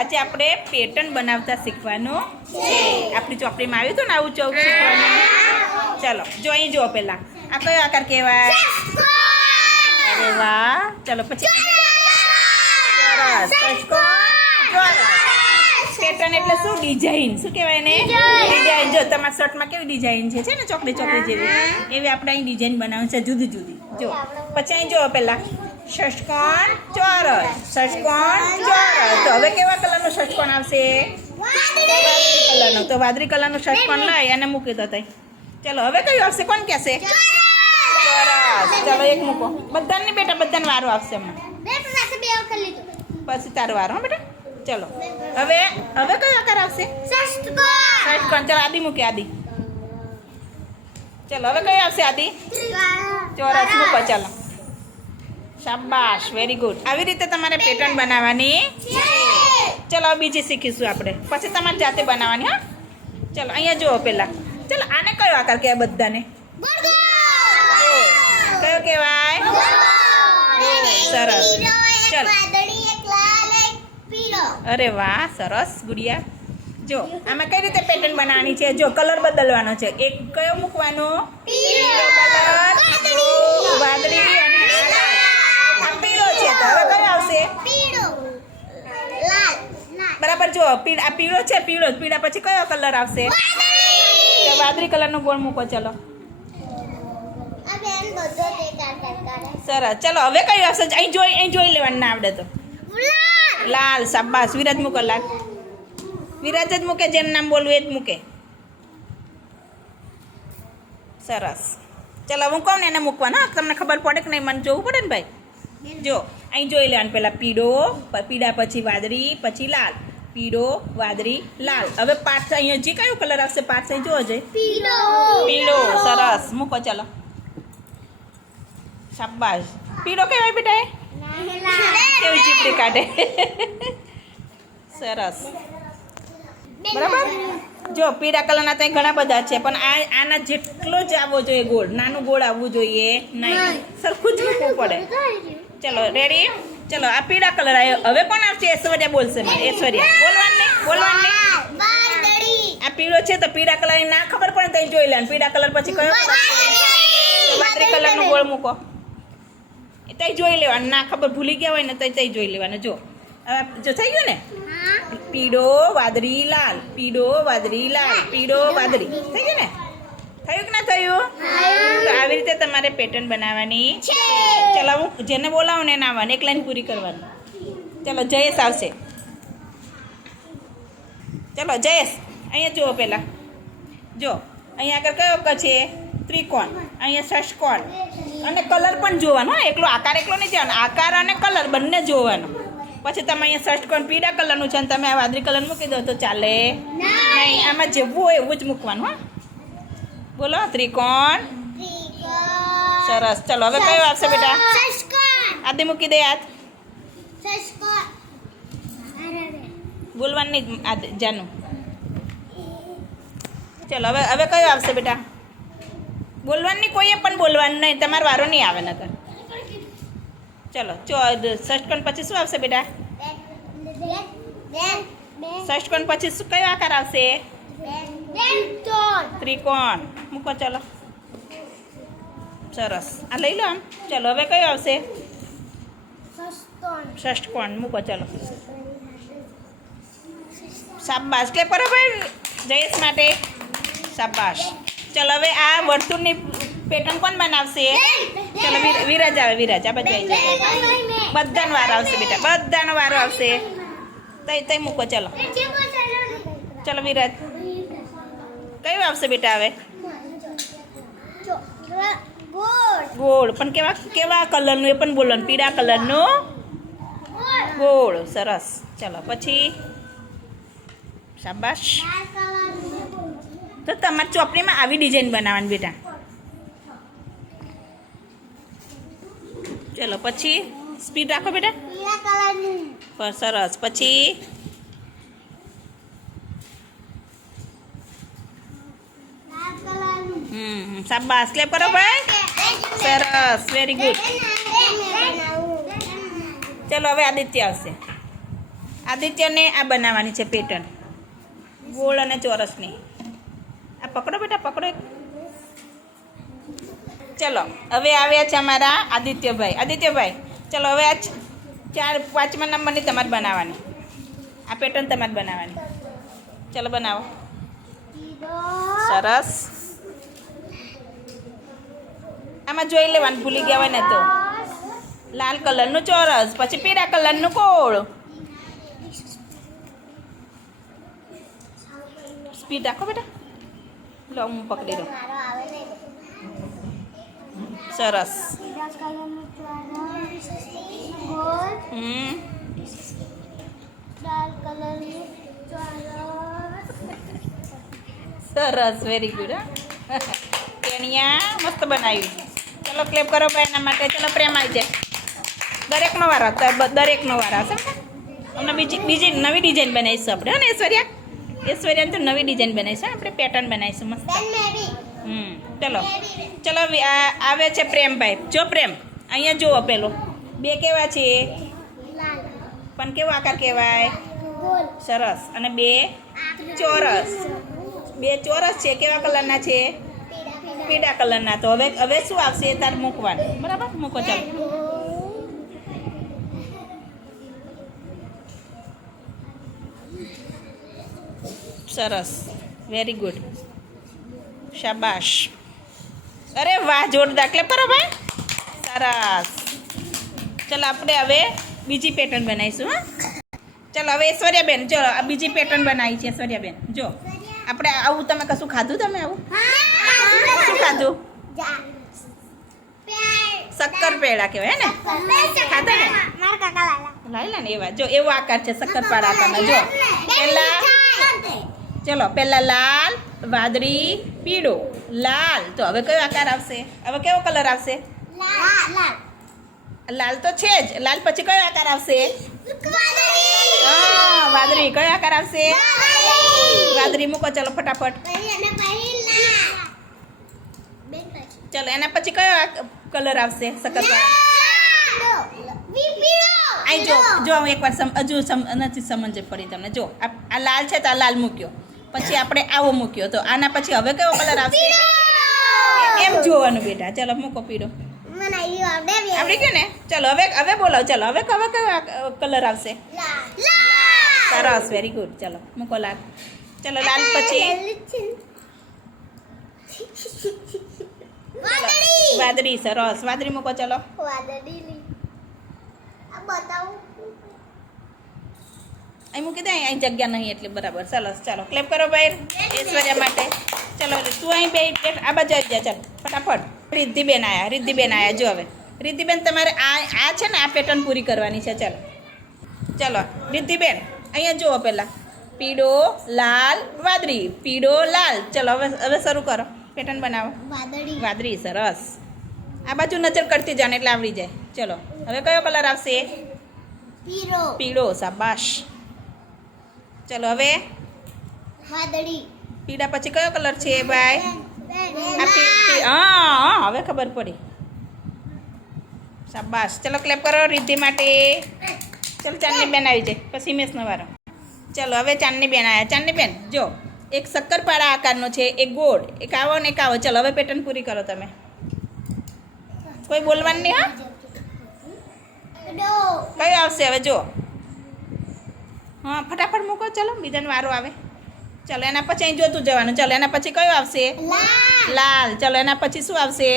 આજે આપણે પેટર્ન બનાવતા શીખવાનું છે. આપણી ચોપડીમાં આવ્યું હતું ને આવું ચૌક શીખવાનું. ચલો જો અહીં જુઓ પહેલાં આ કયો આકાર કહેવાય? અરે વાહ. ચલો પછી ચોરસ. પેટર્ન એટલે શું? ડિઝાઇન. શું કહેવાય ને? ડિઝાઇન. જો તમારા શર્ટમાં કેવી ડિઝાઇન છે ને ચોકડી ચોકડી જેવી, એવી આપણે અહીં ડિઝાઇન બનાવવાની છે જુદી જુદી. જો પછી અહીં જુઓ પહેલાં ષષ્કોણ ચોરસ. ષષ્કોણ ચોરસ. તો હવે કેવા કલરનો ષષ્કોણ આવશે? વાદળી કલરનો. તો વાદળી કલરનું ષષ્કોણ લઈ અને મૂકી દો તઈ. ચલો હવે કયું આવશે? કોણ કહેશે? ચોરસ. ચલો એક મૂકો. બધાને બેટા બધાને વારો આવશે હમણાં. પછી તારો વારો. હા બેટા. ચલો હવે હવે કયો આકાર આવશે? ષષ્કોણ. ચલો આદિ મૂકે. આદિ. ચલો હવે કયો આવશે? આદિ. ચોરસ મૂકો. ચાલો શાબાશ. Very good. આવી રીતે તમારે પેટર્ન બનાવવાની છે. ચલો બીજી શીખીશું આપણે, પછી તમારે જાતે બનાવવાની. હા ચલો અહીંયા જુઓ પહેલાં. ચલો આને કયો આકાર કહેવાય? બધાને કયો કહેવાય? સરસ. ચલો અરે વાહ સરસ ગુડિયા. જો આમાં કઈ રીતે પેટર્ન બનાવવાની છે? જો કલર બદલવાનો છે. એક કયો મૂકવાનો? પીળો કલર. વાદળી અને આ પીળો છે. તો હવે કયો આવશે? બરાબર. જો આ પીળો છે. પીળા પછી કયો કલર આવશે? વાદળી કલરનો ગોળ મૂકો. ચલો સરસ. ચલો હવે કયું આવશે? અહીં જોઈ લેવાનું ના આવડે તો લાલ. શાબાશ. વિરાજ મૂકો. લાલ. વિરાજ જ મૂકે. જેમ નામ બોલવું એ જ મૂકે. સરસ. ચલો હું કહું ને એને મૂકવાનું. હા તમને ખબર પડે કે નહીં મને જોવું પડે ને ભાઈ. જો અહીં જોઈ લેવાનું. પહેલાં પીળો, પીળા પછી વાદળી, પછી લાલ. પીળો વાદળી લાલ. હવે પાર્ટ અહીંયા જે કયો કલર આવશે? પાર્ટ અહીં જોવો જોઈએ. પીળો. સરસ મૂકો. ચલો શાબાશ. પીળો કહેવાય બેટા? કેવી ચીપડી કાઢે. સરસ. બરાબર. જો પીળા કલરના ત્યાં ઘણા બધા છે, પણ આના જેટલો જ આવવો જોઈએ ગોળ. નાનું ગોળ આવવું જોઈએ નહીં. સરખું જ મૂકવું પડે. ચલો રેડી. ચલો આ પીળા કલર આવ્યો. હવે કોણ આવશે? ઐશ્વર્યા બોલશે. ઐશ્વર્યા બોલવાનું નહીં. આ પીળો છે તો પીળા કલરની ના ખબર પડે તો જોઈ લેવાનું. પીળા કલર પછી કયો? વાદળી કલરનો ગોળ મૂકો. એ તઈ જોઈ લેવાનું. ના ખબર ભૂલી ગયા હોય ને તો તઈ જોઈ લેવાનું. જો હવે જો થઈ ગયું ને? પીળો વાદળી લાલ. પીળો વાદળી લાલ. પીળો વાદળી. થઈ ગયું ને? થયું કે ના થયું? તો આવી રીતે તમારે પેટર્ન બનાવવાની છે. ચલો હું જેને બોલાવું ને એને આવવાની. એક લાઈન પૂરી કરવાની. ચલો જયેશ આવશે. ચલો જયેશ અહીંયા જુઓ પહેલાં. જો અહીંયા આગળ કયો છે? ત્રિકોણ. અહીંયા ષષ્કોણ. અને કલર પણ જોવાનો. હા એકલો આકાર એકલો નહીં જોવાનો. આકાર અને કલર બંને જોવાનો. પછી તમે અહીંયા ષષ્કોણ પીળા કલરનું છે અને તમે આ વાદળી કલર મૂકી દો તો ચાલે નહીં. આમાં જેવું હોય એવું જ મૂકવાનું. હા બોલો. ત્રિકોણ. સરસ. ચલો હવે કયો આવશે બેટા? આદિ મૂકી દે. હાથ બોલવાનું નહીં. આદિ જાનું. ચલો હવે કયો આવશે બેટા? બોલવાનું નહીં. કોઈએ પણ બોલવાનું નહીં. તમારો વારો નહીં આવે નકર. ચલો ષષ્ટકોણ પછી શું આવશે બેટા? ષષ્ટકોણ પછી શું કયો આકાર આવશે? ત્રિકોણ. મૂકો. ચલો સરસ. આ લઈ લો આમ. ચલો હવે કયો આવશે? ષષ્ટકોણ. મૂકો. ચલો શાબાશ. કે બરાબર જયેશ માટે શાબાશ. ચલો હવે આ વર્તુળની પેટર્ન કોણ બનાવશે? ચલો વિરાજ આવે. વિરાજ આ બધા બધાનો વારો આવશે બેટા. બધાનો વારો આવશે. તઈ મૂકો. ચલો ચલો વિરાજ કયું આવશે બેટા? હવે ગોળ. પણ કેવા કલરનું એ પણ બોલવાનું. પીળા કલરનું ગોળ. સરસ. ચલો પછી શાબાશ. તો તમારી ચોપડીમાં આવી ડિઝાઇન બનાવવાની બેટા. ચલો પછી સ્પીડ રાખો બેટા. સરસ. પછી શાબાશ. ક્લેપ કરો ભાઈ. સરસ. Very good. ચલો હવે આદિત્ય આવશે. આદિત્યને આ બનાવવાની છે પેટર્ન, ગોળ અને ચોરસની. આ પકડો બેટા, પકડો. ચલો હવે આવ્યા છે અમારા આદિત્યભાઈ. આદિત્યભાઈ ચલો હવે આ 5મા નંબરની તમારે બનાવવાની. આ પેટર્ન તમારે બનાવવાની. ચલો બનાવો. સરસ. આમાં જોઈ લેવાનું, ભૂલી ગયા હોય ને તો. લાલ કલરનું ચોરસ, પછી પીળા કલરનું ગોળ. સ્પીડ રાખો બેટા. લો હું પકડી દઉં. સરસ. સરસ, વેરી ગુડ. કેણિયા મસ્ત બનાવ્યું. ચલો ક્લેપ કરો ભાઈ એના માટે. ચલો પ્રેમ આવી જાય. દરેકનો વાર આવતો, દરેકનો વાર આવશે. અમને બીજી નવી ડિઝાઇન બનાવીશું આપણે. હે ને ઐશ્વર્યા? ઐશ્વર્યાને તો નવી ડિઝાઇન બનાવીશું. આપણે પેટર્ન બનાવીશું મસ્ત. ચલો ચલો આવે છે પ્રેમભાઈ. જો પ્રેમ, અહીંયા જુઓ. પેલો 2 કેવા છે? પણ કેવો આકાર કહેવાય? સરસ. અને 2 ચોરસ. 2 ચોરસ છે. કેવા કલરના છે? પીળા કલરના. તો હવે શું આવશે? તાર મૂકવાનું. બરાબર, મૂકો. ચાલો. સરસ, વેરી ગુડ. શાબાશ. અરે વાહ, જોરદાર. ક્લેપ કરો ભાઈ. સરસ. ચલો આપણે હવે બીજી પેટર્ન બનાવીશું. હા, ચલો હવે ઐશ્વર્યાબેન, જો આ બીજી પેટર્ન બનાવી છે ઐશ્વર્યાબેન. જો આપણે આવું, તમે કશું ખાધું? તમે આવું શું ખાધું? શક્કર પેડા કહેવાય ને? ખાધા ને? લાયલા ને એવા. જો એવો આકાર છે શક્કરપારા આકારનો. જો પહેલા લાલ, વાદળી, પીળો, લાલ. તો હવે કયો આકાર આવશે? હવે કેવો કલર આવશે? લાલ તો છે જ. લાલ પછી કયો આકાર આવશે? હા, વાદળી. કયો આકાર આવશે? વાદળી. મૂકો. ચલો ફટાફટ. ચલો એના પછી કયો કલર આવશે? શક્કરપારા. અહીં જો હું એકવાર હજુ નથી સમજ પડી તમને. જો આ લાલ છે તો આ લાલ મૂક્યો, પછી આપણે આવો મૂક્યો, તો આના પછી હવે કયો કલર આવશે? એમ જોવાનું બેટા. ચલો મૂકો પીળો. આવડી ગયું ને? ચલો હવે બોલો. ચલો હવે કયો કલર આવશે? સરસ, વેરી ગુડ. ચલો મૂકો લાલ. ચલો લાલ પછી વાદળી. સરસ, વાદળી મૂકો. ચલો અહીં મૂકી દે. અહીં જગ્યા નહીં એટલે બરાબર. સરસ. ચાલો ક્લેપ કરો ભાઈ ઐશ્વર્યા માટે. ચલો તું અહીં બે આ બાજુ આવી જા. ચાલો ફટાફટ. રિદ્ધિબેન આવ્યા. જો હવે રિદ્ધિબેન તમારે આ છે ને, આ પેટર્ન પૂરી કરવાની છે. ચલો રિદ્ધિબેન અહીંયા જુઓ. પહેલાં પીળો, લાલ, વાદળી, પીળો, લાલ. ચલો હવે શરૂ કરો. પેટર્ન બનાવો. વાદળી. સરસ. આ બાજુ નજર કરતી જાને એટલે આવડી જાય. ચલો હવે કયો કલર આવશે? પીળો. શાબાશ. ચલો હવે વાદળી. પીળા પછી કયો કલર છે ભાઈ? હા, હવે ખબર પડી. શાબાશ. ચલો ક્લેપ કરો રિદ્ધિ માટે. ચલો ચાંદની બેન આવી જાય, પછી હિમેશનો વારો. ચલો હવે ચાંદની બેન આવ્યા. ચાંદની બેન જો એક શક્કરપારા આકારનો છે, એક ગોળ, એક આવો ને એક આવો. ચલો હવે પેટર્ન પૂરી કરો તમે. કોઈ બોલવાનું નહીં. હા, કયો આવશે હવે? જો હા, ફટાફટ મૂકો. ચલો બીજાનો વારો આવે. ચલો એના પછી અહીં જોતું જવાનું. ચલો એના પછી કયો આવશે? લાલ. ચલો એના પછી શું આવશે?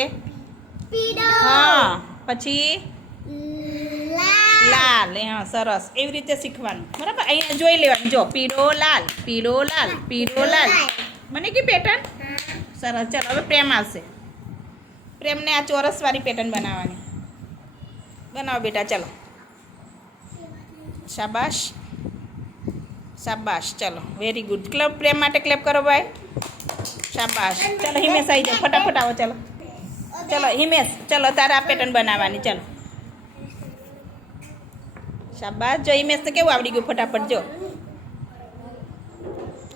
હા, પછી લાલ. હા, સરસ. એવી રીતે શીખવાનું. બરાબર. અહીંયા જોઈ લેવાનું. જો પીળો, લાલ, પીળો, લાલ, પીળો, લાલ. બની ગઈ પેટર્ન? સરસ. ચલો હવે પ્રેમ આવશે. પ્રેમને આ ચોરસવાળી પેટર્ન બનાવવાની. બનાવો બેટા. ચલો શાબાશ. શાબાશ. ચલો વેરી ગુડ. ક્લેપ પ્રેમ માટે ક્લેપ કરો ભાઈ. શાબાશ. ચલો હિમેશ આવી જાઓ. ફટાફટ આવો. ચલો હિમેશ, ચલો તારે આ પેટર્ન બનાવવાની. ચલો શાબાશ. જો હિમેશને કેવું આવડી ગયું? ફટાફટ જો.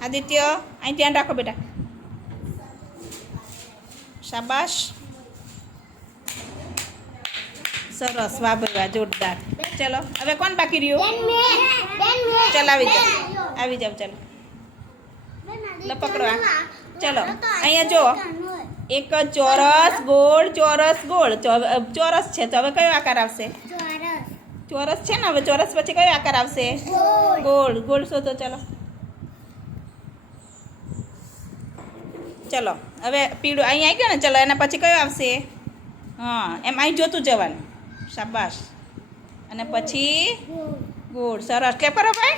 આદિત્ય અહીં ધ્યાન રાખો બેટા. શાબાશ. સરસ, વાહ ભાઈ વાહ, જોરદાર. ચલો હવે કોણ બાકી રહ્યું? બેન મે ચાલ આવી જાવ ચાલો. લો પકડો આ. ચલો અહીંયા જો એક ચોરસ ગોળ ચોરસ છે, તો હવે કયો આકાર આવશે? ચોરસ છે ને, હવે ચોરસ પછી કયો આકાર આવશે? ગોળ શોધો. ચલો હવે પીળું અહીંયા આવી ગયો ને, ચલો એના પછી કયો આવશે? હા, એમ અહીં જોતું જવાનું. શાબાશ. અને પછી ગોળ. સરસ. ક્લેપ કરો ભાઈ.